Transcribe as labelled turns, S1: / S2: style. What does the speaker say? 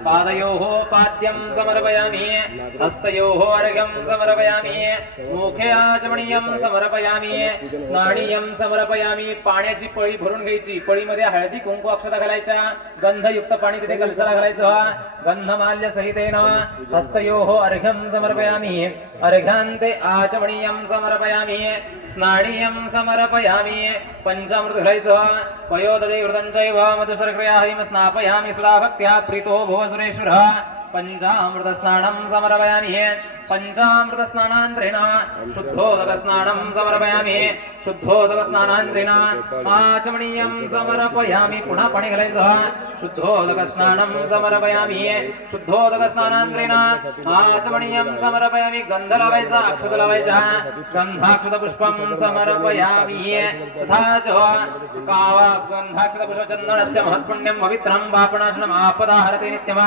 S1: पादयोः पाद्यं समर्पयामि हस्तयोः अर्घ्यं समर्पयामि मुखे आचमणीयं समर्पयामि स्नाणीयं समर्पयामी पाण्याची पळी भरून घ्यायची. पळीमध्ये हळदी कुंकू अक्षता घालायच्या. गंधयुक्त पाणी तिथे कलशाला घालायचं. गंधमाल्य सहितेन हस्तयोः अर्घ्यं समर्पयामि अर्घ्यान्ते आचमणीयं समर्पयामि स्नाणीयं समर्पयामि पञ्चामृत घालायचं. पयोदधे हृदं चैव हरिं स्नापयामि सदा भक्त्या प्रीतो भव सुरेश्वरः పంచామృత స్నానం సమర్పయామి పంచామృత స్నానాంధ్రిన శుద్ధోదక స్నానం సమర్పయామి శుద్ధోదక స్నానాంధ్రిన ఆచమణీయం సమర్పయామి పునః పణిగలై సహ శుద్ధోదక స్నానం సమర్పయామి శుద్ధోదక స్నానాంధ్రిన ఆచమణీయం సమర్పయామి గంధలవై సహ అక్షతలవై సహ గంధాక్షత పుష్పం సమర్పయామి తథా చ కావ పుష్ప చందనస్య మహత్పుణ్యం పవిత్రం వాపణాశనం ఆపదాహరతి నిత్యమ